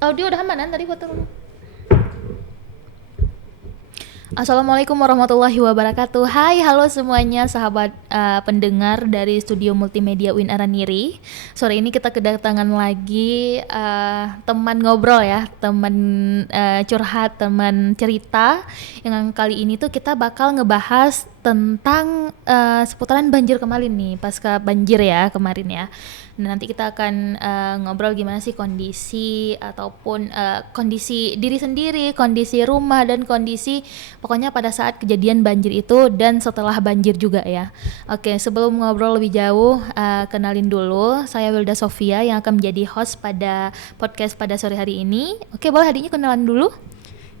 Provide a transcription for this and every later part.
Audio udah aman kan tadi foto kamu? Assalamualaikum warahmatullahi wabarakatuh. Hai, halo semuanya sahabat pendengar dari Studio Multimedia UIN Araniri. Sore ini kita kedatangan lagi teman ngobrol ya, teman curhat, teman cerita. Yang kali ini tuh kita bakal ngebahas tentang seputaran banjir kemarin nih, pasca banjir ya kemarin ya. Nah, nanti kita akan ngobrol gimana sih kondisi ataupun kondisi diri sendiri, kondisi rumah dan kondisi pokoknya pada saat kejadian banjir itu dan setelah banjir juga ya. Oke, sebelum ngobrol lebih jauh, kenalin dulu, saya Wilda Sofia yang akan menjadi host pada podcast pada sore hari ini. Oke, boleh adiknya kenalan dulu?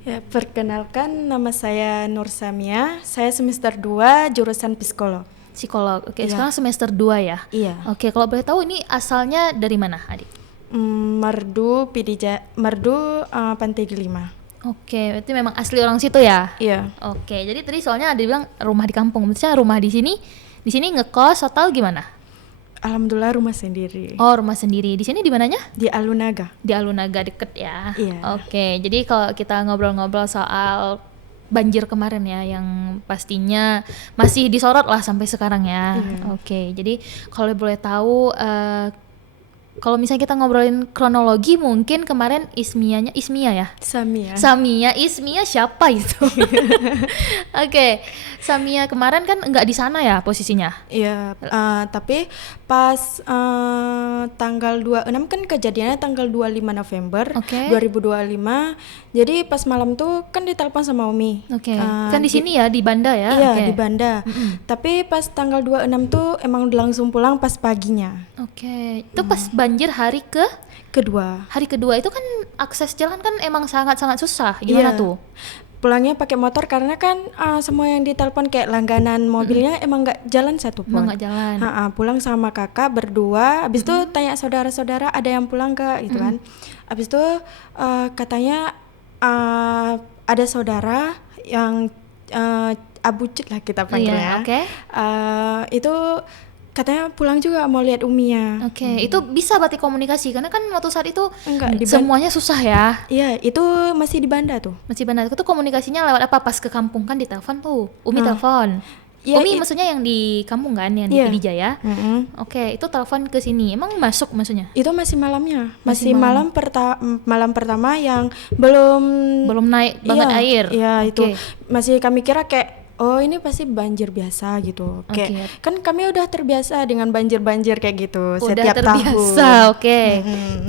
Ya, perkenalkan nama saya Nur Samia, saya semester 2 jurusan psikolog. Psikolog. Oke, Iya. sekarang semester 2 ya? Iya. Oke, kalau boleh tahu ini asalnya dari mana, adik? Merdu Pantai Delima. Oke, berarti memang asli orang situ ya? Iya. Oke, jadi tadi soalnya ada bilang rumah di kampung. Maksudnya rumah di sini ngekos atau gimana? Alhamdulillah rumah sendiri. Oh, rumah sendiri. Di sini di mananya? Di Alunaga. Di Alunaga, deket ya. Iya. Oke, jadi kalau kita ngobrol-ngobrol soal banjir kemarin ya, yang pastinya masih disorot lah sampai sekarang ya. Iya. Oke, jadi kalau boleh tahu, kalau misalnya kita ngobrolin kronologi, mungkin kemarin Ismia ya? Samia. Ismia siapa itu? Oke, Samia kemarin kan nggak di sana ya posisinya? Iya, tapi pas tanggal 26 kan kejadiannya tanggal 25 November Oke. 2025. Jadi pas malam tuh kan ditelepon sama Umi. Oke, kan di sini ya, di Banda ya? Iya, Oke. di Banda. Tapi pas tanggal 26 tuh emang udah langsung pulang pas paginya. Oke, itu pas banjir Kedua. hari kedua itu kan akses jalan kan emang sangat-sangat susah. Gimana Iya. tuh? Pulangnya pakai motor karena kan semua yang ditelepon kayak langganan mobilnya emang nggak jalan satu Emang pun. nggak jalan. Pulang sama kakak berdua. Abis itu tanya saudara-saudara ada yang pulang gak gitu kan. Abis itu katanya ada saudara yang abucit lah kita panggilnya. Iya, oke. Itu katanya pulang juga mau lihat Uminya. Oke, itu bisa berarti komunikasi karena kan waktu saat itu Enggak, semuanya susah ya. Iya, itu masih di Banda tuh. Masih benar. Itu komunikasinya lewat apa pas ke kampung kan ditelepon tuh. Umi telepon. Iya, Umi maksudnya yang di kampung kan, yang di Iya. Pidijaya. Oke, itu telepon ke sini. Emang masuk maksudnya? Itu masih malamnya. Masih Masih malam pertama yang belum Naik banget iya, air. Iya, Oke. itu. Masih kami kira kayak oh ini pasti banjir biasa gitu. Kayak kan kami udah terbiasa dengan banjir-banjir kayak gitu Udah setiap terbiasa, tahun. oke.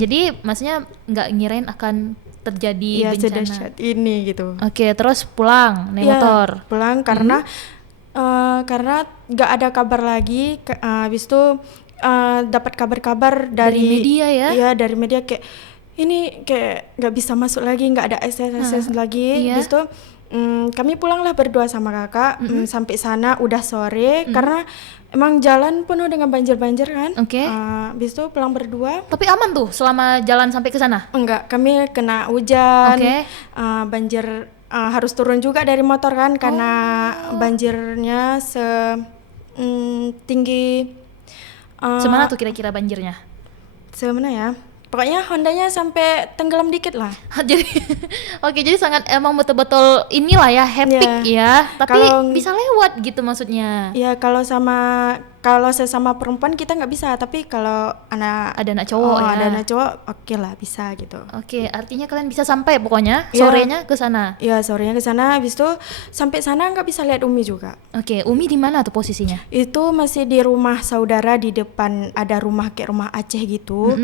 Jadi maksudnya nggak ngirain akan terjadi Iya, bencana. sedahsyat ini gitu. Oke, terus pulang naik Iya, motor. pulang karena nggak ada kabar lagi. Habis itu dapat kabar-kabar Dari media ya? Iya, dari media kayak ini kayak nggak bisa masuk lagi, nggak ada akses lagi. Iya. Habis itu kami pulanglah berdua sama kakak. Sampai sana udah sore karena emang jalan penuh dengan banjir-banjir kan. Oke. Habis itu pulang berdua. Tapi aman tuh selama jalan sampai ke sana. Enggak, kami kena hujan. Oke. Banjir harus turun juga dari motor kan karena banjirnya tinggi. Semana tuh kira-kira banjirnya? Semana ya. Pokoknya Hondanya sampai tenggelam dikit lah. Jadi oke, jadi sangat emang betul-betul inilah ya hectic ya. Tapi bisa lewat gitu maksudnya. Ya kalau sesama perempuan kita nggak bisa, tapi kalau Ada anak cowok ya. ada anak cowok oke lah bisa gitu. Oke, artinya kalian bisa sampai pokoknya Iya. sorenya ke sana. Ya sorenya ke sana, habis itu sampai sana nggak bisa lihat Umi juga. Oke, Umi di mana tuh posisinya? Itu masih di rumah saudara di depan, ada rumah kayak rumah Aceh gitu.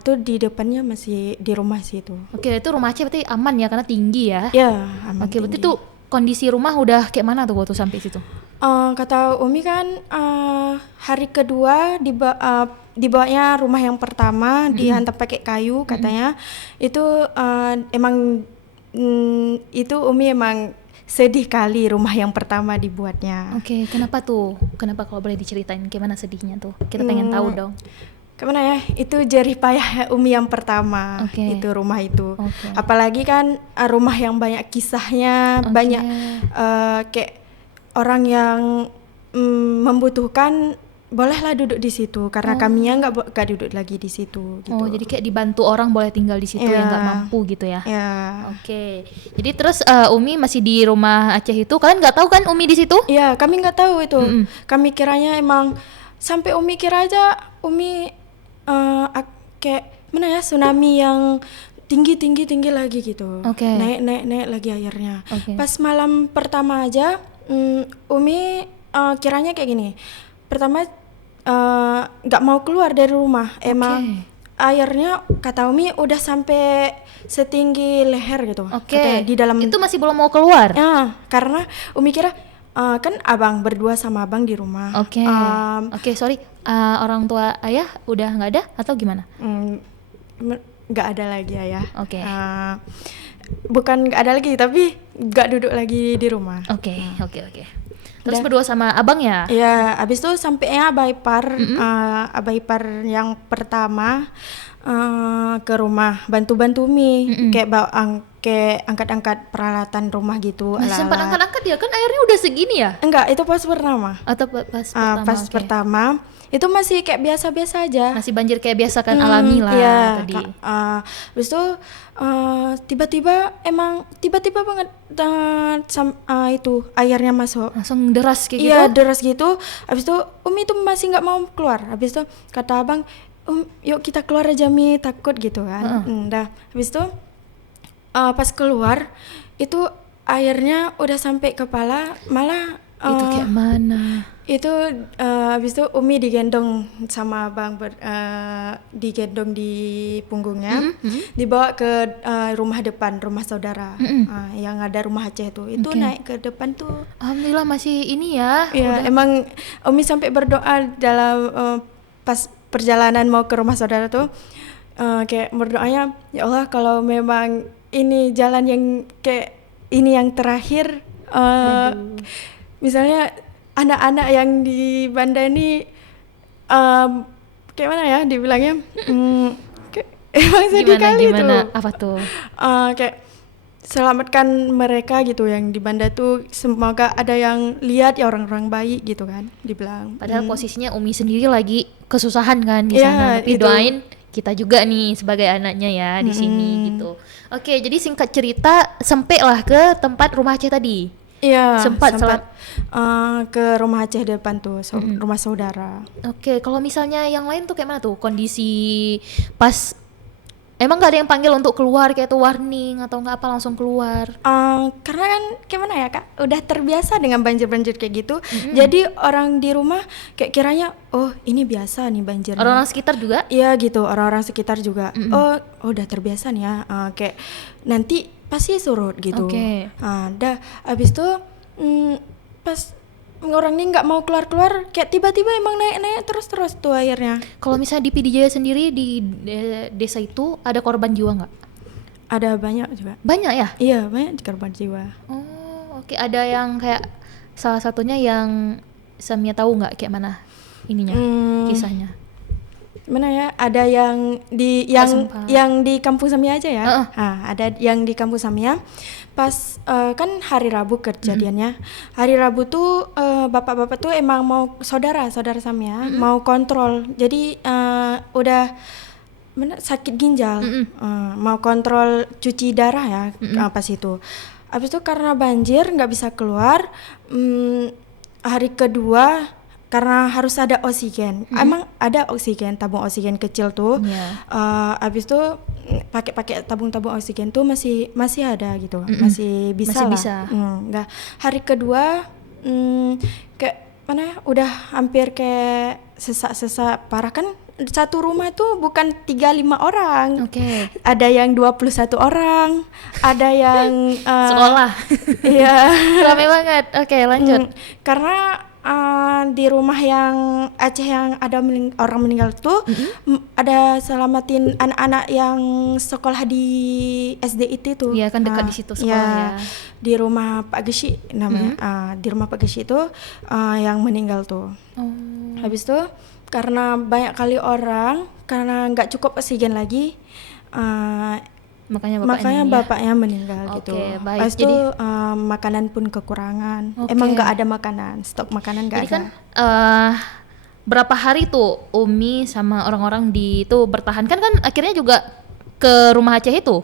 Itu di depannya masih di rumah situ. Oke, itu rumah Aceh berarti aman ya karena tinggi ya. Ya, aman. Oke, berarti tinggi. tuh kondisi rumah udah kayak mana tuh waktu sampai situ? Kata Umi kan hari kedua dibawanya rumah yang pertama dihantam pakai kayu katanya. Itu emang itu Umi emang sedih kali rumah yang pertama dibuatnya. Oke, kenapa tuh? Kenapa kalau boleh diceritain gimana sedihnya tuh? Kita pengen tahu dong. Kemana ya? Itu jerih payah Umi yang pertama. Oke. Itu rumah itu. Oke. Apalagi kan rumah yang banyak kisahnya, Oke. banyak kayak orang yang membutuhkan bolehlah duduk di situ karena kaminya nggak duduk lagi di situ gitu. Oh, jadi kayak dibantu orang boleh tinggal di situ yang nggak mampu gitu ya? Ya. Oke. Jadi terus Umi masih di rumah Aceh itu, kalian nggak tahu kan Umi di situ? Iya, kami nggak tahu itu. Kami kiranya emang sampai Umi kira aja Umi kayak mana ya, tsunami yang tinggi lagi gitu. Oke. Naik lagi airnya. Oke. Pas malam pertama aja Umi kiranya kayak gini. Pertama nggak mau keluar dari rumah. Emang airnya kata Umi udah sampai setinggi leher gitu. Oke. Di dalam itu masih belum mau keluar. Ya, karena Umi kira kan abang berdua sama abang di rumah. Oke. Oke, sorry. Orang tua ayah udah nggak ada atau gimana? Nggak ada lagi ayah. Oke. Bukan nggak ada lagi, tapi nggak duduk lagi di rumah. Oke. Terus berdua sama abang ya? Ya, abis itu sampainya abah ipar yang pertama ke rumah bantu Umi kayak kayak angkat-angkat peralatan rumah gitu. Masih sempat angkat-angkat ya, kan airnya udah segini ya? Enggak, itu pas pertama. Atau pas pertama? Pas pertama itu masih kayak biasa-biasa aja. Masih banjir kayak biasa kan, alami lah iya, tadi. Habis itu tiba-tiba banget itu airnya masuk. Langsung deras kayak gitu? Iya, deras gitu. Habis itu Umi tuh masih nggak mau keluar. Habis itu kata abang, yuk kita keluar aja Mi, takut gitu kan. Habis itu pas keluar itu airnya udah sampai kepala, malah itu kayak mana? Itu habis itu Umi digendong sama abang, digendong di punggungnya, dibawa ke rumah depan, rumah saudara yang ada rumah Aceh itu. Itu naik ke depan tuh. Alhamdulillah masih ini ya. Iya, emang Umi sampai berdoa dalam pas perjalanan mau ke rumah saudara tuh, kayak berdoanya, ya Allah kalau memang ini jalan yang kayak ini yang terakhir, misalnya anak-anak yang di Banda ini kayak mana ya dibilangnya, emang sedih kali gimana? tuh. Apa tuh? Kayak selamatkan mereka gitu yang di Banda tuh, semoga ada yang lihat ya, orang-orang baik gitu kan dibilang. Padahal posisinya Umi sendiri lagi kesusahan kan di sana, tapi itu. doain kita juga nih sebagai anaknya ya di sini gitu. Oke, jadi singkat cerita sampailah ke tempat rumah Aceh tadi. Iya, sempat ke rumah Aceh depan tuh, rumah saudara. Oke, kalau misalnya yang lain tuh kayak mana tuh kondisi pas emang nggak ada yang panggil untuk keluar kayak tuh warning atau nggak apa, langsung keluar? Karena kan gimana ya Kak, udah terbiasa dengan banjir kayak gitu. Jadi orang di rumah kayak kiranya, oh ini biasa nih banjirnya. Orang-orang sekitar juga? Iya gitu, orang-orang sekitar juga. Oh udah terbiasa nih ya, kayak nanti pasti surut gitu. Dah abis itu pas orang ini nggak mau keluar, kayak tiba-tiba emang naik terus tuh airnya. Kalau misalnya di PD Jaya sendiri di desa itu ada korban jiwa nggak? Ada banyak juga. Banyak ya? Iya, banyak korban jiwa. Oh, oke. Ada yang kayak salah satunya yang Samia tahu nggak kayak mana ininya, kisahnya? Mana ya, ada yang di kampung Samia aja ya. Ada yang di kampung Samia pas kan hari Rabu kejadiannya. Hari Rabu tuh bapak-bapak tuh emang mau saudara Samia mau kontrol, jadi udah sakit ginjal, mau kontrol cuci darah ya pas itu. Habis itu karena banjir nggak bisa keluar, hari kedua karena harus ada oksigen. Emang ada oksigen, tabung oksigen kecil tuh. Abis itu pakai tabung oksigen tuh masih ada gitu, masih bisa. Nah, hari kedua kayak mana? Udah hampir kayak sesak parah kan. Satu rumah tuh bukan 3-5 orang. Ada yang 21 orang, ada yang sekolah. Iya. Ramai banget. Oke, lanjut. Karena di rumah yang Aceh yang ada orang meninggal tuh ada selamatin anak-anak yang sekolah di SD itu. Iya kan dekat di situ sekolah ya. Di rumah Pak Gesi namanya. Di rumah Pak Gesi itu yang meninggal tuh. Habis itu karena banyak kali orang, karena nggak cukup oksigen lagi, makanya bapaknya meninggal gitu. Pas itu makanan pun kekurangan. Emang nggak ada makanan, stok makanan nggak ada. Jadi kan berapa hari tuh Umi sama orang-orang di itu bertahan kan akhirnya juga ke rumah Aceh itu?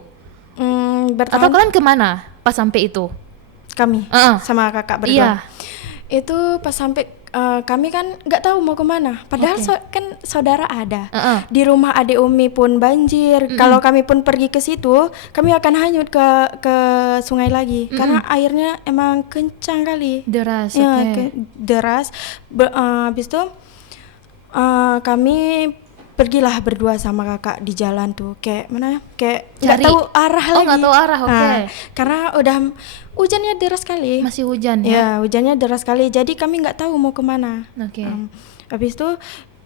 Atau Bertahan kalian kemana pas sampai itu? kami sama kakak berdua. Iya. Itu pas sampai kami kan nggak tahu mau kemana. Padahal kan saudara ada. Di rumah adik Umi pun banjir. Kalau kami pun pergi ke situ, kami akan hanyut ke sungai lagi karena airnya emang kencang kali. Deras. Ya, Oke. deras. Habis itu kami pergilah berdua sama kakak di jalan tuh kayak mana kayak nggak Cari. tahu arah lagi. Nggak tahu arah, oke. Karena udah hujannya deras sekali. Masih hujan ya? Ya, hujannya deras sekali. Jadi kami nggak tahu mau kemana. Oke. Habis itu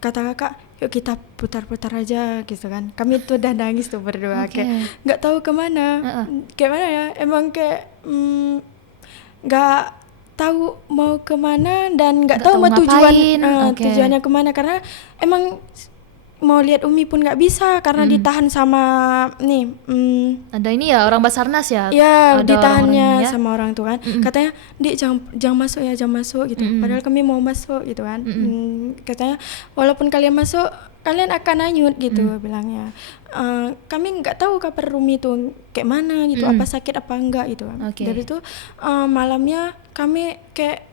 kata kakak, yuk kita putar-putar aja gitu kan. Kami tuh udah nangis tuh berdua kayak nggak tahu kemana. Kayak mana ya? Emang kayak nggak tahu mau kemana dan nggak tahu mau ngapain. tujuannya kemana karena emang mau lihat Umi pun nggak bisa karena ditahan sama nih Ada ini ya orang Basarnas ya? ya Ada ditahannya orang-orang ini ya? sama orang tuh kan katanya Dik jangan masuk ya jangan masuk gitu padahal kami mau masuk gitu kan katanya walaupun kalian masuk kalian akan hanyut gitu bilangnya. Kami nggak tahu kabar Umi tuh kayak mana gitu apa sakit apa enggak gitu kan. Dari itu malamnya kami kayak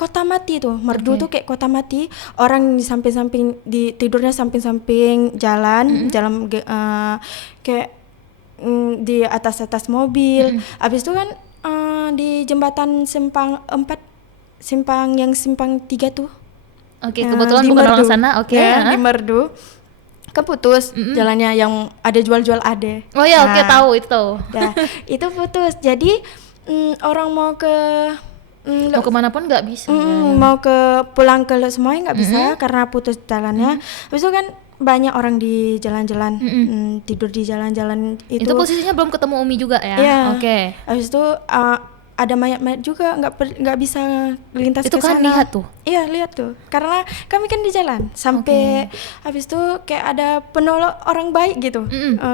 kota mati tuh merdu tuh kayak kota mati orang di samping-samping di tidurnya samping-samping jalan kayak di atas mobil. Habis itu kan di jembatan simpang 4 simpang 3 tuh. Kebetulan di bukan Merdu. orang sana. Di Merdu keputus jalannya yang ada jual-jual ade. Oh ya, tahu itu. Ya, itu putus. Jadi orang mau ke Mau kemana pun nggak bisa. mau ke pulang ke semuanya nggak bisa karena putus jalannya. Habis itu kan banyak orang di jalan-jalan tidur di jalan-jalan itu. Itu posisinya belum ketemu Umi juga ya? Iya. Oke. Habis itu ada mayat-mayat juga nggak bisa lintas Itu ke kan sana. lihat tuh? Iya lihat tuh. Karena kami kan di jalan sampai habis itu kayak ada penolong orang baik gitu.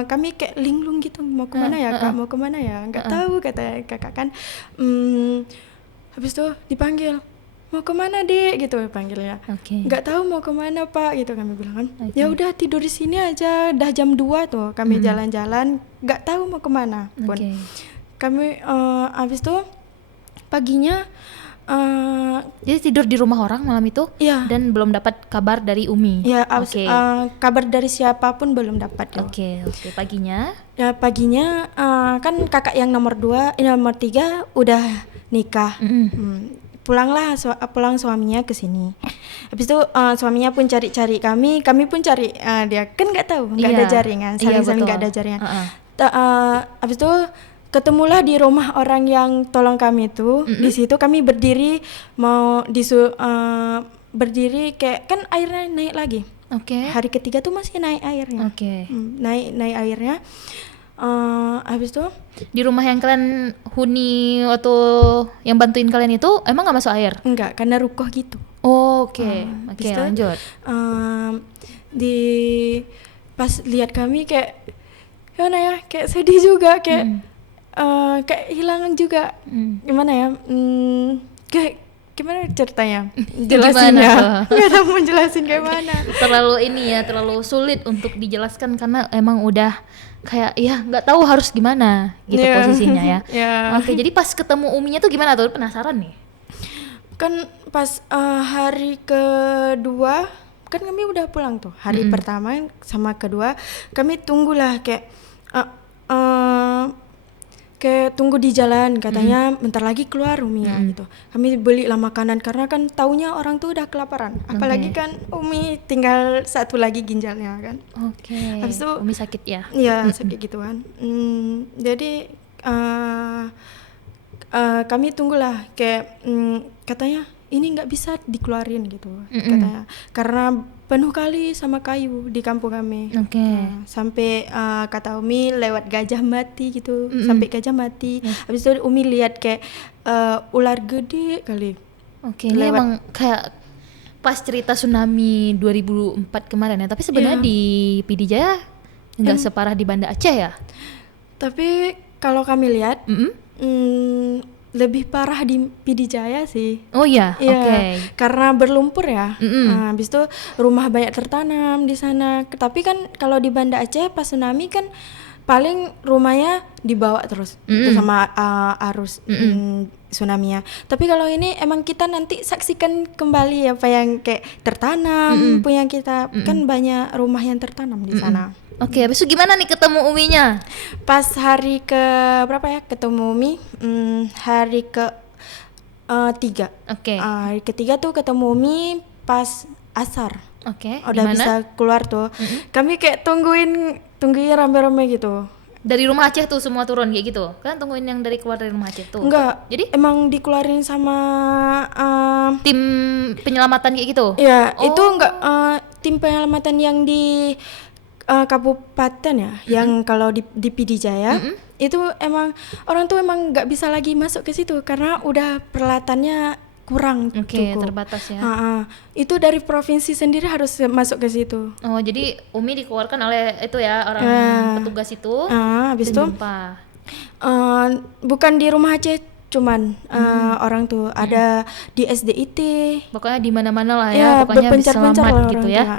Kami kayak linglung gitu mau kemana ya kak mau kemana ya nggak tahu kata kakak kan. Habis itu dipanggil mau kemana dek gitu panggilnya. Nggak tahu mau kemana pak gitu kami bilang kan. Ya udah tidur di sini aja dah jam 2 tuh kami jalan-jalan nggak tahu mau kemana pun. Kami habis itu paginya Jadi tidur di rumah orang malam itu dan belum dapat kabar dari Umi. Ya kabar dari siapapun belum dapat. Oke, paginya. Ya paginya kan kakak yang nomor 3 udah nikah. Pulang suaminya ke sini. Habis itu suaminya pun cari-cari kami pun cari dia kan nggak tahu nggak ada jaringan saling nggak ada jaringan. Habis itu ketemulah di rumah orang yang tolong kami itu. Di situ kami berdiri mau berdiri kayak kan airnya naik lagi. Hari ketiga tuh masih naik airnya. Naik airnya. Habis itu di rumah yang kalian huni waktu yang bantuin kalian itu emang nggak masuk air? Enggak, karena rukoh gitu. Oke, lanjut. Pas lihat kami kayak gimana ya, kayak sedih juga, kayak kehilangan juga. Gimana ya? Kayak gimana ceritanya? Jelasinnya. Nggak tahu mau jelasin kayak mana. Terlalu sulit untuk dijelaskan karena emang udah kayak ya nggak tahu harus gimana gitu posisinya ya. Oke, jadi pas ketemu Uminya tuh gimana tuh? Penasaran nih. Kan pas hari kedua kan kami udah pulang tuh. Hari pertama sama kedua kami tunggulah kayak tunggu di jalan katanya bentar lagi keluar Umi ya gitu. Kami belilah makanan karena kan taunya orang tuh udah kelaparan. Apalagi kan Umi tinggal satu lagi ginjalnya kan. Habis itu Umi sakit ya? Iya sakit gitu kan. Jadi kami tunggulah kayak katanya ini nggak bisa dikeluarin gitu katanya karena penuh kali sama kayu di kampung kami. Sampai kata Umi lewat gajah mati gitu, sampai gajah mati. Habis itu Umi lihat kayak ular gede kali. Ini emang kayak pas cerita tsunami 2004 kemarin ya, tapi sebenarnya di PD Jaya nggak separah di Banda Aceh ya. Tapi kalau kami lihat lebih parah di Pidijaya sih. Oh iya, Iya, oke. karena berlumpur ya. Mm-mm. Nah, habis itu rumah banyak tertanam di sana. Tapi kan kalau di Banda Aceh pas tsunami kan paling rumahnya dibawa terus Mm-mm. sama arus tsunami-nya. Tapi kalau ini emang kita nanti saksikan kembali apa yang kayak tertanam punya kita. Kan banyak rumah yang tertanam di sana. Oke, habis itu gimana nih ketemu Uminya? Pas hari ke berapa ya ketemu Umi? Hari ke 3. Oke. Hari ketiga tuh ketemu Umi pas asar. Oke, Udah di mana? bisa keluar tuh. Kami kayak tungguin rame-rame gitu. Dari rumah Aceh tuh semua turun kayak gitu. Kan tungguin yang dari keluar dari rumah Aceh tuh. Enggak. Jadi Emang dikeluarin sama tim penyelamatan kayak gitu. ya Oh. itu enggak tim penyelamatan yang di kabupaten ya, yang kalau di Pidijaya itu emang orang tuh emang nggak bisa lagi masuk ke situ karena udah peralatannya kurang Oke, cukup. terbatas ya. Itu dari provinsi sendiri harus masuk ke situ. Oh, jadi Umi dikeluarkan oleh itu ya orang petugas itu. Habis itu Jumpa. bukan di rumah Aceh cuman orang tuh ada di SDIT. Pokoknya di mana-mana lah Ya, ya, pokoknya bisa berpencar-pencar selamat lah gitu orang ya. tua.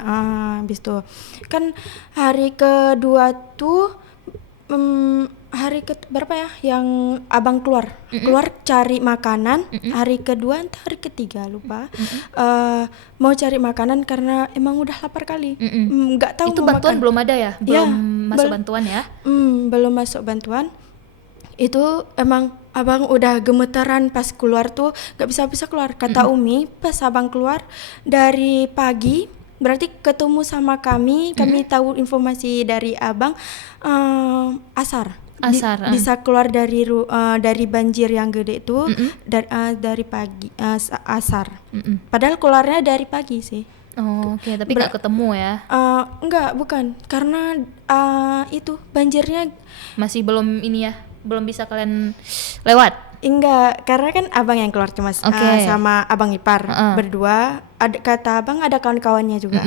Habis itu kan hari kedua tuh hari ke berapa ya yang abang keluar cari makanan. Hari kedua entah hari ketiga lupa. Mau cari makanan karena emang udah lapar kali. Nggak tahu Itu mau bantuan makan. belum ada ya? Ya, Belum masuk bantuan ya? Belum masuk bantuan. Itu emang abang udah gemetaran pas keluar tuh nggak bisa keluar. Kata Umi pas abang keluar dari pagi berarti ketemu sama kami tahu informasi dari abang asar. Bisa keluar dari banjir yang gede itu dari pagi asar. Padahal keluarnya dari pagi sih. Oh, oke, tapi nggak ketemu ya? Enggak, bukan. Karena itu banjirnya Masih belum ini ya? Belum bisa kalian lewat? enggak, karena kan abang yang keluar cuma sama abang ipar berdua. Kata abang ada kawan-kawannya juga.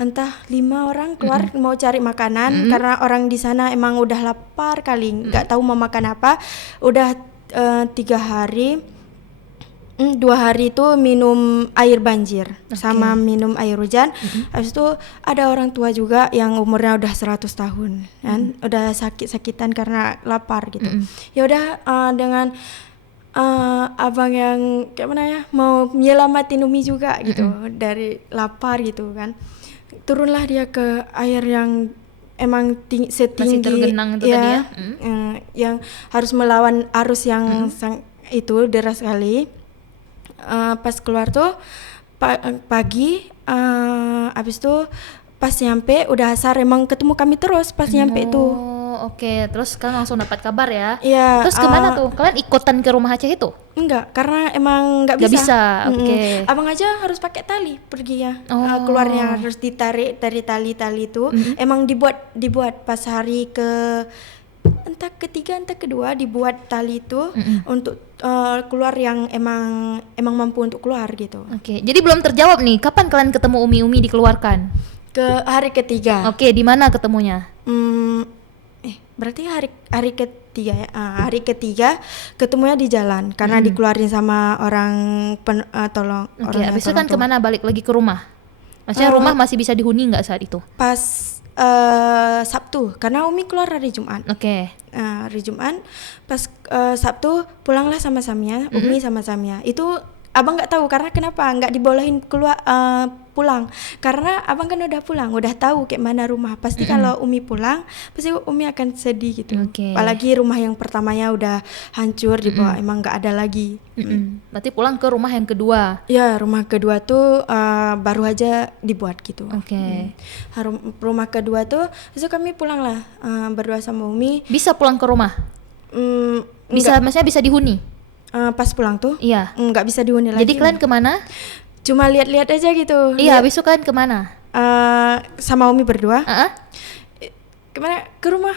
Entah 5 orang keluar mau cari makanan karena orang di sana emang udah lapar kali, nggak tahu mau makan apa. Udah 3 hari. 2 hari itu minum air banjir sama minum air hujan. Habis itu ada orang tua juga yang umurnya udah 100 tahun kan, udah sakit-sakitan karena lapar gitu. Ya udah dengan abang yang kayak mana ya mau nyelamatin Umi juga gitu dari lapar gitu kan. Turunlah dia ke air yang emang setinggi masih tergenang itu tadi ya. Yang harus melawan arus yang itu deras sekali. Pas keluar tuh pagi abis itu pas nyampe udah asar emang ketemu kami terus pas nyampe tuh. Oke, terus kan langsung dapat kabar ya. Iya. Terus kemana tuh? Kalian ikutan ke rumah Aceh itu? Enggak, karena emang nggak Nggak bisa. bisa, oke. Abang aja harus pakai tali perginya. Keluarnya harus ditarik dari tali-tali itu. Emang dibuat pas hari entah ketiga entah kedua dibuat tali itu untuk keluar yang emang mampu untuk keluar gitu. Oke, jadi belum terjawab nih. Kapan kalian ketemu Umi dikeluarkan? Ke hari ketiga. Oke, di mana ketemunya? Berarti hari ketiga ya. Hari ketiga ketemunya di jalan karena dikeluarin sama orang tolong. Oke, habis itu kan kemana? Balik lagi ke rumah? Maksudnya rumah masih bisa dihuni nggak saat itu? Pas Sabtu, karena Umi keluar hari Jumat. Oke. Hari Jumat, pas Sabtu pulanglah sama Samia, Umi sama Samia. Itu abang nggak tahu karena kenapa nggak dibolehin keluar pulang, karena abang kan udah pulang, udah tahu kayak mana rumah. Pasti kalau Umi pulang, pasti Umi akan sedih gitu. Apalagi rumah yang pertamanya udah hancur di bawah, emang nggak ada lagi. Berarti pulang ke rumah yang kedua? Ya, rumah kedua tuh baru aja dibuat gitu. Oke. Rumah kedua tuh, besok kami pulang lah berdua sama Umi. Bisa pulang ke rumah? Bisa, maksudnya bisa dihuni? Pas pulang tuh? Iya. Nggak bisa dihuni lagi. Jadi kalian kemana? Cuma lihat-lihat aja gitu. Iya, habis itu kalian kemana? Sama Umi berdua. Kemana?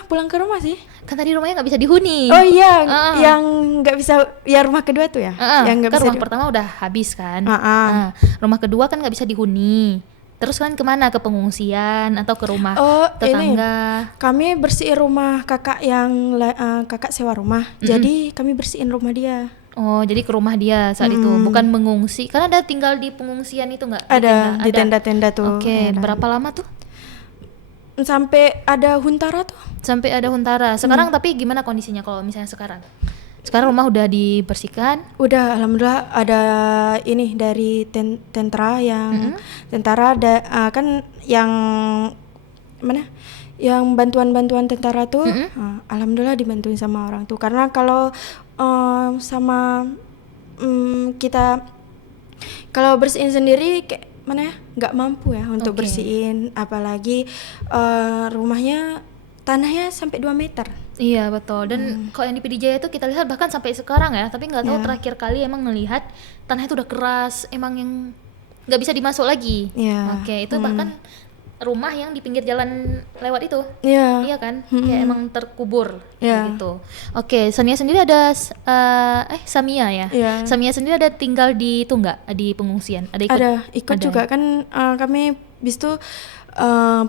Pulang ke rumah sih. Kan tadi rumahnya nggak bisa dihuni. Oh iya, yang nggak bisa, ya rumah kedua tuh ya. Yang nggak kan bisa. rumah pertama udah habis kan. Rumah kedua kan nggak bisa dihuni. Terus kalian kemana? Ke pengungsian atau ke rumah tetangga? Ini, kami bersihin rumah kakak yang kakak sewa rumah. Jadi kami bersihin rumah dia. Oh, jadi ke rumah dia saat itu, bukan mengungsi. Karena ada tinggal di pengungsian itu nggak? Ada di Ada. tenda-tenda tuh. Oke, ada. berapa lama tuh? Sampai ada huntara tuh. Sampai ada huntara. Sekarang tapi gimana kondisinya kalau misalnya sekarang? Sekarang rumah udah dibersihkan? Udah, alhamdulillah ada ini dari tentara yang tentara ada kan yang mana? Yang bantuan-bantuan tentara tuh, alhamdulillah dibantuin sama orang tuh. Karena kalau sama kita kalau bersihin sendiri kayak mana ya, nggak mampu ya untuk bersihin, apalagi rumahnya tanahnya sampai 2 meter. Iya betul. Dan kalau yang di PD Jaya itu kita lihat bahkan sampai sekarang ya, tapi nggak tahu terakhir kali emang ngelihat tanahnya itu udah keras, emang yang nggak bisa dimasuk lagi. Oke, itu bahkan rumah yang di pinggir jalan lewat itu, iya kan, kayak emang terkubur kayak gitu. Oke, Sania sendiri ada Samia ya, Samia sendiri ada tinggal di itu nggak, di pengungsian? Ada ikut ada juga kan, kami bis tuh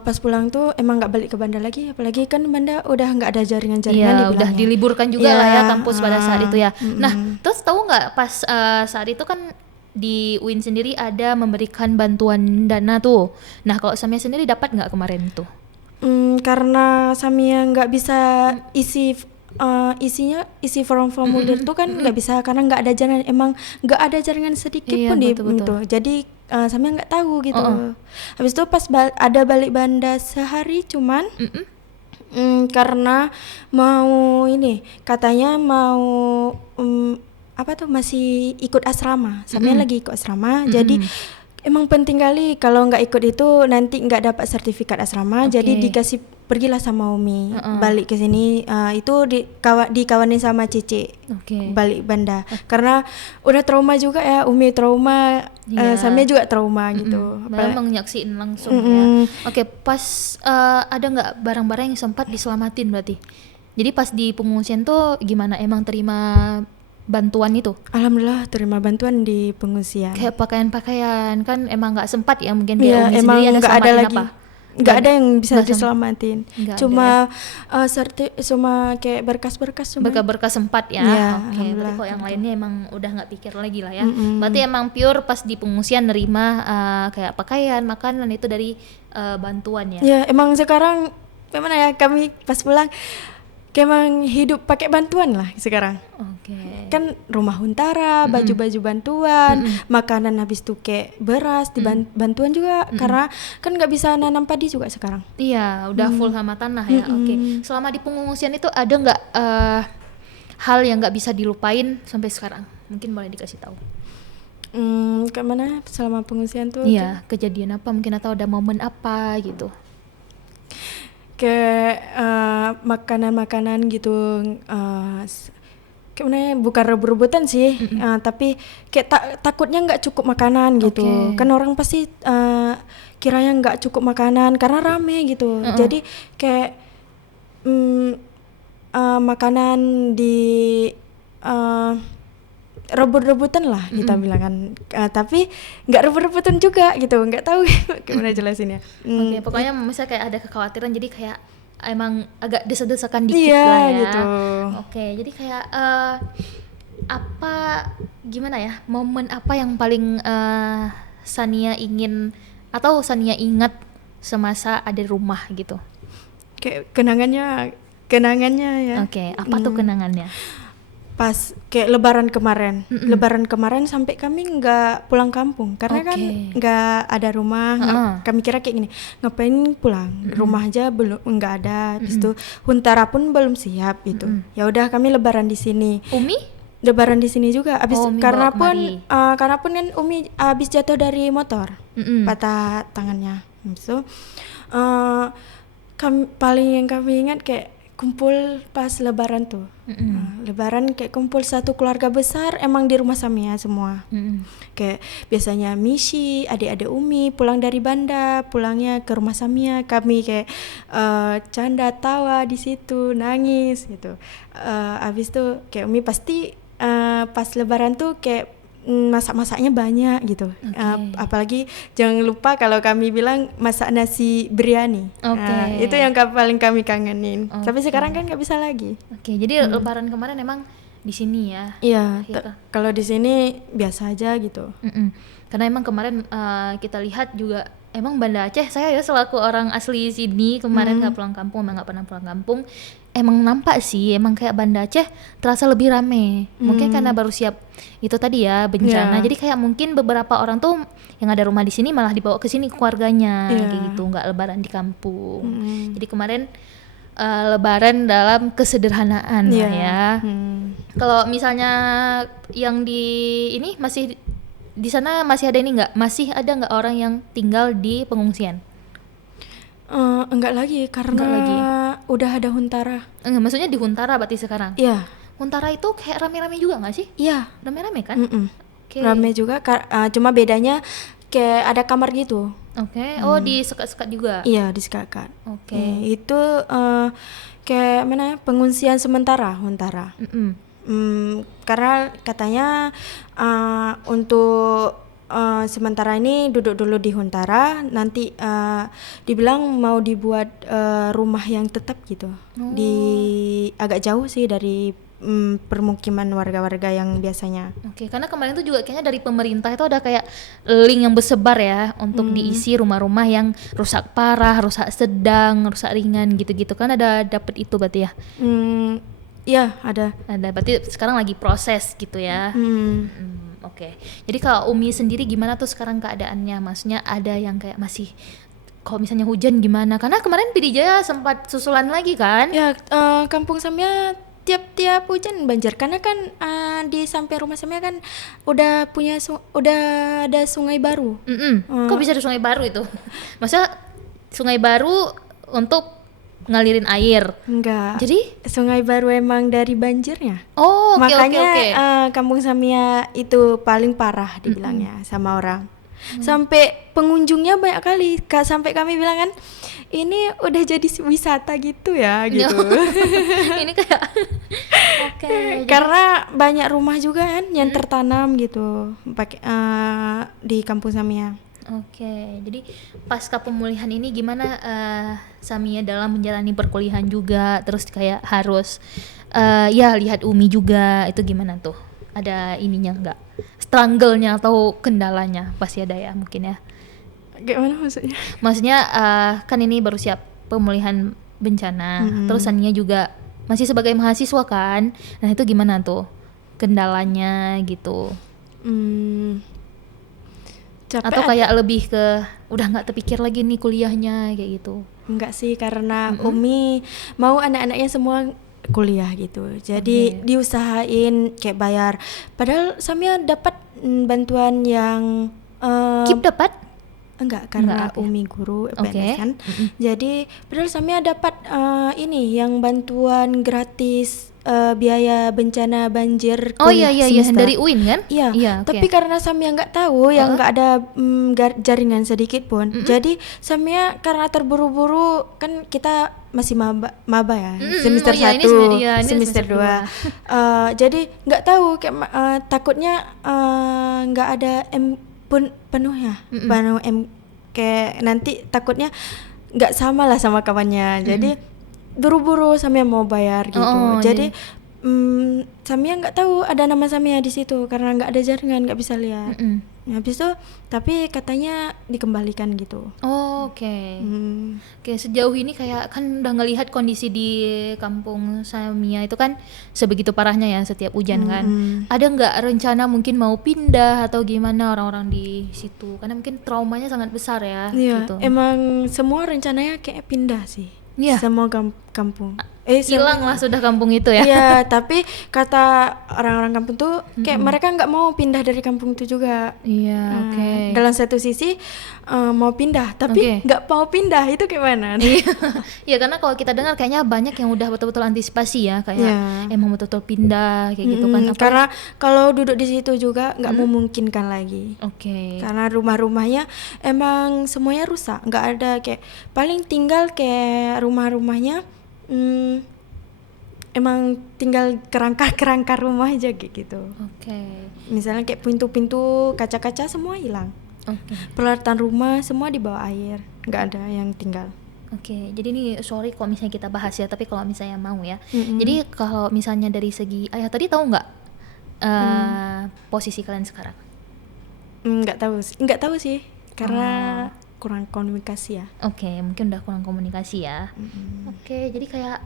pas pulang tuh emang nggak balik ke Banda lagi, apalagi kan Banda udah nggak ada jaringan-jaringan ya, udah diliburkan juga lah ya kampus pada saat itu ya. Nah, terus tahu nggak pas saat itu kan di UIN sendiri ada memberikan bantuan dana tuh. Nah, kalau Samia sendiri dapat nggak kemarin tuh? Karena Samia nggak bisa isi formulir tuh kan nggak bisa karena nggak ada jaringan, emang nggak ada jaringan sedikit pun di itu. Jadi Samia nggak tahu gitu. Habis itu pas ada balik Banda sehari cuman karena mau ini katanya mau apa tuh masih ikut asrama, Samia lagi ikut asrama, jadi emang penting kali kalau nggak ikut itu nanti nggak dapat sertifikat asrama, jadi dikasih pergilah sama Umi balik ke sini, itu dikawanin sama Cici balik Banda, karena udah trauma juga ya, Umi trauma, Samia juga trauma gitu. Memang nyaksiin langsung ya. Oke, pas ada nggak barang-barang yang sempat diselamatin berarti? Jadi pas di pengungsian tuh gimana, emang terima bantuan itu? Alhamdulillah terima bantuan di pengungsian. Kayak pakaian-pakaian kan emang nggak sempat ya, mungkin kayak Umi emang sendiri nggak ada lagi, nggak ada yang bisa nggak diselamatin, cuma cuma kayak berkas-berkas sempat ya. Oke, berarti kok yang lainnya emang udah nggak pikir lagi lah ya. Berarti emang pure pas di pengungsian nerima kayak pakaian, makanan itu dari bantuan ya. Ya emang sekarang gimana ya, kami pas pulang kayak emang hidup pakai bantuan lah sekarang. Kan rumah huntara, baju-baju bantuan, makanan habis tuh kayak beras bantuan juga, karena kan nggak bisa nanam padi juga sekarang. Iya, udah full sama tanah ya. Selama di pengungsian itu ada nggak hal yang nggak bisa dilupain sampai sekarang? Mungkin boleh dikasih tahu. Kemana selama pengungsian tuh? Iya, kejadian apa mungkin, atau ada momen apa gitu? Kayak makanan-makanan gitu, kayak mana, bukan rebut-rebutan sih, tapi kayak takutnya nggak cukup makanan gitu. Kan orang pasti kiranya nggak cukup makanan karena rame gitu. Jadi kayak makanan di rebut-rebutan lah kita bilang kan, tapi nggak rebut-rebutan juga gitu, nggak tahu gimana jelasinnya. Pokoknya misalnya kayak ada kekhawatiran, jadi kayak emang agak desa-desakan dikit lah ya gitu. Jadi kayak apa, gimana ya, momen apa yang paling Sania ingin atau Sania ingat semasa ada di rumah gitu? Kayak kenangannya ya. Apa tuh kenangannya? Pas kayak lebaran kemarin sampai kami nggak pulang kampung karena kan nggak ada rumah. Kami kira kayak gini, ngapain pulang, rumah aja belum nggak ada, habis itu huntara pun belum siap gitu. Ya udah kami lebaran di sini. Umi lebaran di sini juga abis karena pun kan Umi abis jatuh dari motor, patah tangannya. So yang kami ingat kayak kumpul pas lebaran tuh. Lebaran kayak kumpul satu keluarga besar, emang di rumah Samia semua. Kayak biasanya Mishi, adik-adik Umi pulang dari Banda, pulangnya ke rumah Samia, kami kayak canda tawa di situ, nangis gitu. Abis tuh kayak Umi pasti pas lebaran tuh kayak masak-masaknya banyak gitu. Apalagi jangan lupa kalau kami bilang masak nasi biryani. Itu yang paling kami kangenin. Tapi sekarang kan nggak bisa lagi. Jadi lebaran kemarin emang di sini ya. Iya, Iya. kalau di sini biasa aja gitu. Karena emang kemarin kita lihat juga emang Banda Aceh, saya ya selaku orang asli sini kemarin nggak pulang kampung, emang nggak pernah pulang kampung, emang nampak sih emang kayak Banda Aceh terasa lebih rame. Mungkin karena baru siap itu tadi ya bencana, jadi kayak mungkin beberapa orang tuh yang ada rumah di sini malah dibawa ke sini keluarganya kayak gitu, nggak lebaran di kampung. Jadi kemarin lebaran dalam kesederhanaan lah ya. Kalau misalnya yang di ini masih di sana masih ada ini nggak? Masih ada nggak orang yang tinggal di pengungsian? Enggak lagi karena Enggak lagi. udah ada Huntara. Enggak, maksudnya di Huntara berarti sekarang. Iya. Huntara itu kayak rame-rame juga nggak sih? Iya. Rame-rame kan? Oke. Rame juga, cuma bedanya kayak ada kamar gitu. Oke. Oh, di sekat-sekat juga. Iya, disekakan. Oke. Itu kayak mana ya, pengungsian sementara Huntara. Karena katanya untuk sementara ini duduk dulu di Huntara, nanti dibilang mau dibuat rumah yang tetap gitu. Di agak jauh sih dari permukiman warga-warga yang biasanya. Oke, karena kemarin tuh juga kayaknya dari pemerintah itu ada kayak link yang bersebar ya untuk diisi rumah-rumah yang rusak parah, rusak sedang, rusak ringan gitu-gitu kan, ada dapet itu berarti ya? Iya, ada. Ada, berarti sekarang lagi proses gitu ya. Oke. Jadi kalau Umi sendiri gimana tuh sekarang keadaannya? Maksudnya ada yang kayak masih kalau misalnya hujan gimana? Karena kemarin PD Jaya sempat susulan lagi kan? Ya, kampung Samia tiap-tiap hujan banjir karena kan di samping rumah Samia kan udah udah ada sungai baru. Kok bisa ada sungai baru itu? Maksudnya sungai baru untuk ngalirin air? Enggak. Jadi Sungai baru emang dari banjirnya. oh, oke. Makanya kampung Samia itu paling parah dibilangnya sama orang. Sampai pengunjungnya banyak kali. Sampai kami bilang kan, ini udah jadi wisata gitu ya gitu. Ini kayak oke. Karena banyak rumah juga kan yang tertanam gitu pakai di kampung Samia. Oke, jadi pasca pemulihan ini gimana Samia dalam menjalani perkuliahan juga, terus kayak harus ya lihat Umi juga, itu gimana tuh? Ada ininya nggak? Struggle-nya atau kendalanya pasti ada ya mungkin ya. Gimana maksudnya? Maksudnya kan ini baru siap pemulihan bencana, terus Samia juga masih sebagai mahasiswa kan, nah itu gimana tuh kendalanya gitu? Capek Atau kayak lebih ke udah nggak terpikir lagi nih kuliahnya kayak gitu? Enggak sih, karena Umi mau anak-anaknya semua kuliah gitu. Jadi diusahain kayak bayar. Padahal Samia dapat bantuan yang Kip dapat? enggak, karena Enggak, Umi guru Oke. PNS kan. Jadi padahal Samia dapat ini yang bantuan gratis biaya bencana banjir Oh iya semesta. dari UIN kan? Iya, oke. tapi karena Samia nggak tahu yang nggak ada jaringan sedikit pun, jadi Samia karena terburu-buru kan kita masih maba ya, semester oh iya, ini 1, ini semester 2, jadi nggak tahu kayak takutnya nggak ada pun penuh ya, penuh kayak nanti takutnya nggak sama lah sama kawannya, jadi buru-buru Samia mau bayar gitu. Jadi Samia nggak tahu ada nama Samia di situ karena nggak ada jaringan, nggak bisa lihat. Habis itu tapi katanya dikembalikan gitu. Oh, oke. Oke, sejauh ini kayak kan udah ngelihat kondisi di kampung Samia itu kan sebegitu parahnya ya setiap hujan kan. Ada nggak rencana mungkin mau pindah atau gimana orang-orang di situ? Karena mungkin traumanya sangat besar ya. Iya, Gitu. emang semua rencananya kayak pindah sih. Iya. Semua kampung. Hilang lah sudah kampung itu ya. Iya, tapi kata orang-orang kampung tuh kayak mereka nggak mau pindah dari kampung itu juga. Iya, oke. Dalam satu sisi mau pindah, tapi nggak mau pindah, itu gimana? Iya, karena kalau kita dengar kayaknya banyak yang udah betul-betul antisipasi ya, kayak emang betul-betul pindah kayak gitu kan. Karena kalau duduk di situ juga nggak memungkinkan lagi. Oke. Karena rumah-rumahnya emang semuanya rusak, nggak ada kayak paling tinggal kayak rumah-rumahnya emang tinggal kerangka rumah aja kayak gitu. Oke. Misalnya kayak pintu-pintu, kaca-kaca semua hilang. Peralatan rumah semua di bawah air, nggak ada yang tinggal. Oke, jadi nih sorry kalau misalnya kita bahas ya, tapi kalau misalnya mau ya. Jadi kalau misalnya dari segi ayah tadi tahu nggak posisi kalian sekarang? Nggak tahu sih karena kurang komunikasi ya. Oke, mungkin udah kurang komunikasi ya. Oke, jadi kayak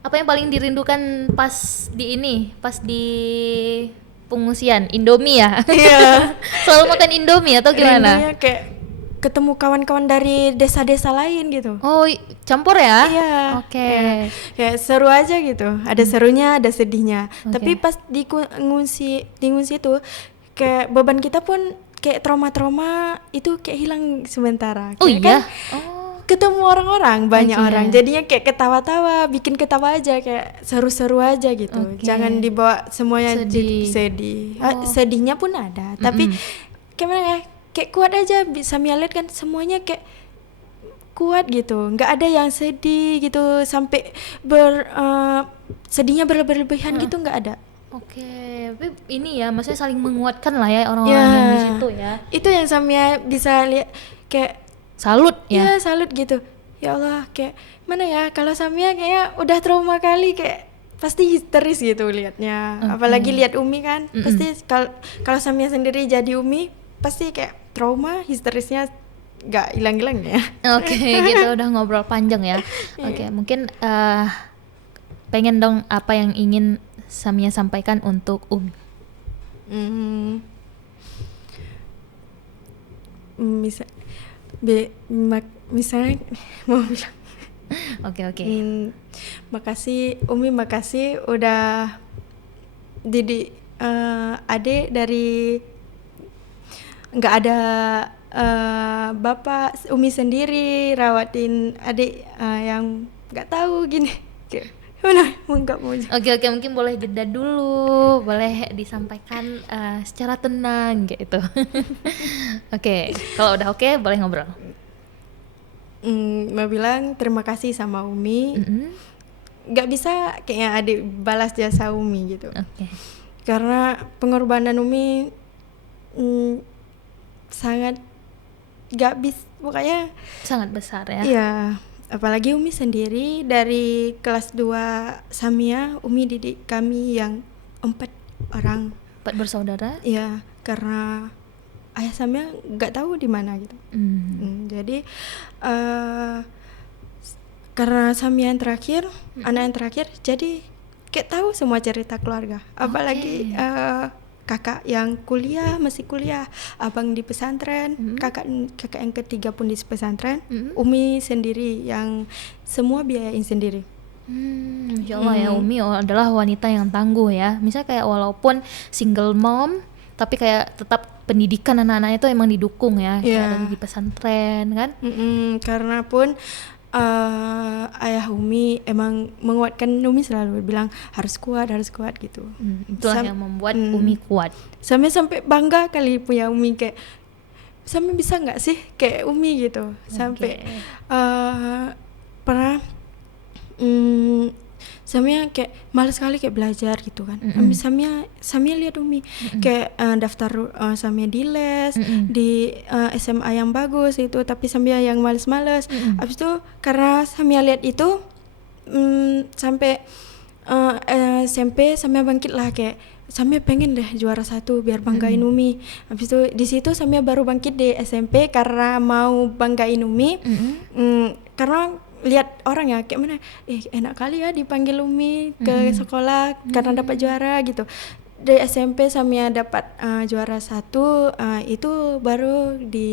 apa yang paling dirindukan pas di pengungsian? Indomie ya? Iya. Selalu makan Indomie atau gimana? Rindunya kayak ketemu kawan-kawan dari desa-desa lain gitu. Oh, campur ya? Iya. Oke. Kayak seru aja gitu. Ada serunya, ada sedihnya. Oke. Tapi pas di ngungsi itu kayak beban kita pun kayak trauma-trauma itu kayak hilang sementara. Oh Kayak iya? kan ketemu orang-orang, banyak Oke. orang. Jadinya kayak ketawa-tawa, bikin ketawa aja, kayak seru-seru aja gitu. Oke. Jangan dibawa semuanya Sedih. sedih. Oh. Sedihnya pun ada, tapi gimana ya? Kayak kuat aja, bisa lihat kan semuanya kayak kuat gitu. Nggak ada yang sedih gitu sampai sedihnya berlebihan gitu, nggak ada. Oke, tapi ini ya, maksudnya saling menguatkan lah ya orang-orang yang di situ ya. Itu yang Samia bisa lihat kayak Salut ya. ya salut gitu. Ya Allah, kayak mana ya, kalau Samia kayak udah trauma kali, kayak pasti histeris gitu liatnya. Apalagi lihat Umi kan, pasti kalau Samia sendiri jadi Umi pasti kayak trauma, histerisnya nggak hilang-hilang ya. Oke, kita udah ngobrol panjang ya. Oke, mungkin pengen dong apa yang ingin Samia sampaikan untuk Umi. Misalnya mau bilang Oke. makasih Umi, makasih udah didik adik dari nggak ada bapak, Umi sendiri rawatin adik yang nggak tahu gini. Mana nggak mau. Oke, mungkin boleh jeda dulu, boleh disampaikan secara tenang gitu. Oke, kalau udah oke boleh ngobrol. Mau bilang terima kasih sama Umi. Nggak bisa kayaknya adik balas jasa Umi gitu. Oke. Karena pengorbanan Umi sangat nggak bisa, pokoknya Sangat besar ya. iya. Apalagi Umi sendiri dari kelas 2 Samia, Umi didik kami yang 4 orang. 4 bersaudara. Iya, karena ayah Samia nggak tahu di mana gitu. Jadi karena Samia yang terakhir, anak yang terakhir, jadi kayak tahu semua cerita keluarga. Apalagi kakak yang masih kuliah, abang di pesantren, kakak yang ketiga pun di pesantren, Umi sendiri yang semua biayain sendiri. Insya Allah ya, Umi adalah wanita yang tangguh ya. Misalnya kayak walaupun single mom, tapi kayak tetap pendidikan anak-anaknya itu emang didukung ya, kayak ada di pesantren kan. Karena pun ayah Umi emang menguatkan Umi, selalu bilang harus kuat gitu. Itulah yang membuat Umi kuat. Sampai bangga kali punya Umi, kayak sampai bisa nggak sih kayak Umi gitu. Sampai pernah Samia kayak malas sekali kayak belajar gitu kan. Samia lihat Umi kayak daftar Samia di les di SMA yang bagus itu, tapi Samia yang malas-malas. Abis itu karena Samia lihat itu sampai SMP Samia bangkit lah, kayak Samia pengen deh juara 1 biar banggain Umi. Habis itu di situ Samia baru bangkit di SMP karena mau banggain Umi. Karena lihat orang ya kayak mana, enak kali ya dipanggil Umi ke sekolah karena dapat juara gitu. Di SMP Samia dapat juara 1, itu baru di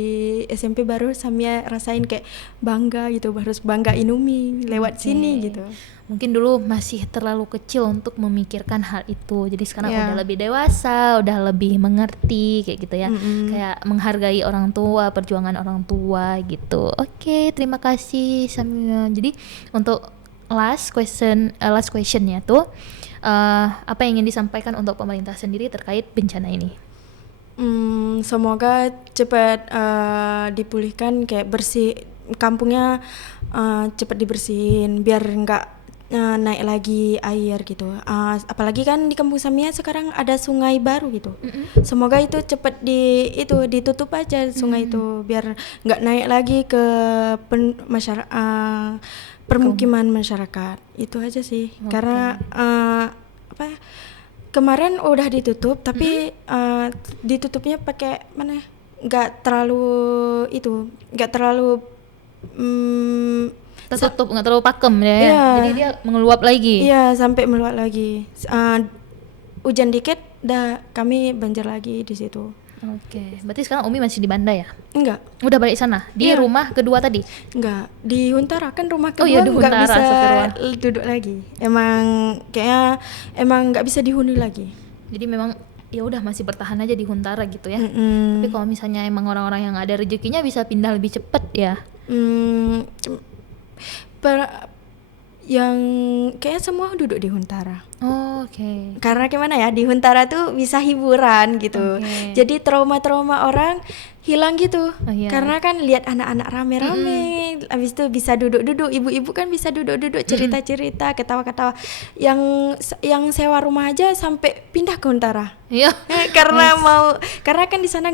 SMP baru Samia rasain kayak bangga gitu, harus banggain Umi lewat sini gitu. Mungkin dulu masih terlalu kecil untuk memikirkan hal itu, jadi sekarang udah lebih dewasa, udah lebih mengerti kayak gitu ya. Kayak menghargai orang tua, perjuangan orang tua gitu. Oke, terima kasih Samia. Jadi untuk last questionnya tuh, apa yang ingin disampaikan untuk pemerintah sendiri terkait bencana ini? Semoga cepat dipulihkan, kayak bersih kampungnya, cepat dibersihin biar nggak naik lagi air gitu. Apalagi kan di Kampung Samia sekarang ada sungai baru gitu. Semoga itu cepat ditutup aja sungai itu biar nggak naik lagi ke permukiman masyarakat. Itu aja sih. Terima Karena kemarin udah ditutup tapi ditutupnya pakai mana? Nggak terlalu Tertutup, nggak terlalu pakem ya. Iya. Jadi dia mengeluap lagi. Iya, sampai meluap lagi. Hujan dikit, kami banjir lagi di situ. Oke, berarti sekarang Umi masih di Banda ya? Enggak, Udah balik sana? Di Iya. rumah kedua tadi? enggak. Di Huntara kan rumah Oh kedua iya, di nggak Huntara, bisa astagfirullah. duduk lagi. Emang nggak bisa dihuni lagi. Jadi memang ya udah masih bertahan aja di Huntara gitu ya. Mm-mm. Tapi kalau misalnya emang orang-orang yang ada rezekinya bisa pindah lebih cepet ya. Yang kayak semua duduk di Huntara. Oh, oke. Karena gimana ya, di Huntara tuh bisa hiburan gitu. Oke. Jadi trauma-trauma orang hilang gitu. Oh, iya. Karena kan lihat anak-anak rame-rame, habis itu bisa duduk-duduk, ibu-ibu kan bisa duduk-duduk cerita-cerita, ketawa-ketawa. Yang sewa rumah aja sampai pindah ke Huntara. Iya. Karena kan di sana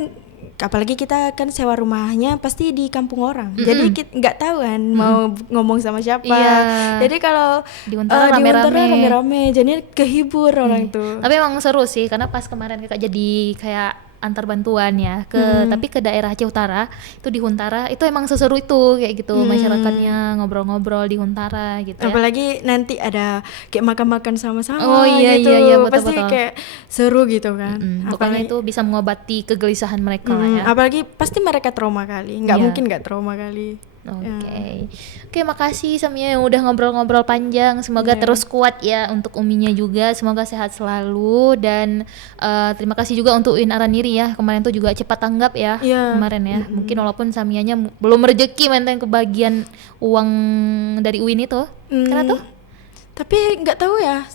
apalagi kita kan sewa rumahnya pasti di kampung orang. Jadi kita nggak tahu kan mau ngomong sama siapa. Iya. Jadi kalau Di Huntara rame-rame. rame-rame, jadi kehibur orang itu. Tapi emang seru sih karena pas kemarin kakak jadi kayak antar bantuan ya tapi ke daerah Aceh Utara itu di Huntara itu emang seseru itu kayak gitu masyarakatnya ngobrol-ngobrol di Huntara gitu ya. Apalagi nanti ada kayak makan-makan sama-sama Oh, iya, gitu. iya, betul, Pasti betul. kayak seru gitu kan. Pokoknya itu bisa mengobati kegelisahan mereka lah ya. Apalagi pasti mereka trauma kali. Nggak Iya. mungkin nggak trauma kali. Oke, makasih Samia yang udah ngobrol-ngobrol panjang. Semoga terus kuat ya untuk Uminya juga. Semoga sehat selalu dan terima kasih juga untuk Uin Araniri ya. Kemarin tuh juga cepat tanggap ya Iya. kemarin ya. Mungkin walaupun Samianya belum rezeki maintain kebagian uang dari Uin itu. Karena tuh Tapi nggak tahu ya,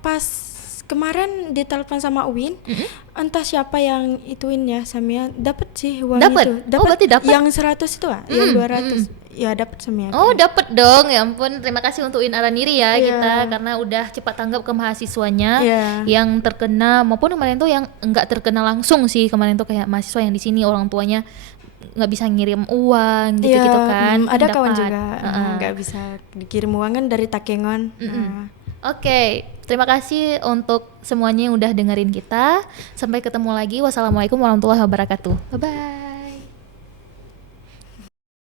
pas kemarin ditelepon sama Uwin, entah siapa yang ituin ya Samia dapat sih uang Dapet? itu. Oh, berarti dapet? Yang 100 itu yang 200 ya dapat Samia. Oh, dapet dong. Ya ampun, terima kasih untuk Uin Araniri ya Iya. kita karena udah cepat tanggap ke mahasiswanya Iya. yang terkena maupun kemarin tuh yang enggak terkena langsung sih. Kemarin tuh kayak mahasiswa yang di sini orang tuanya nggak bisa ngirim uang gitu-gitu kan. Ada Dapat. kawan juga nggak bisa dikirim uang kan dari Takengon. Oke, terima kasih untuk semuanya yang udah dengerin kita. Sampai ketemu lagi. Wassalamualaikum warahmatullahi wabarakatuh. Bye bye.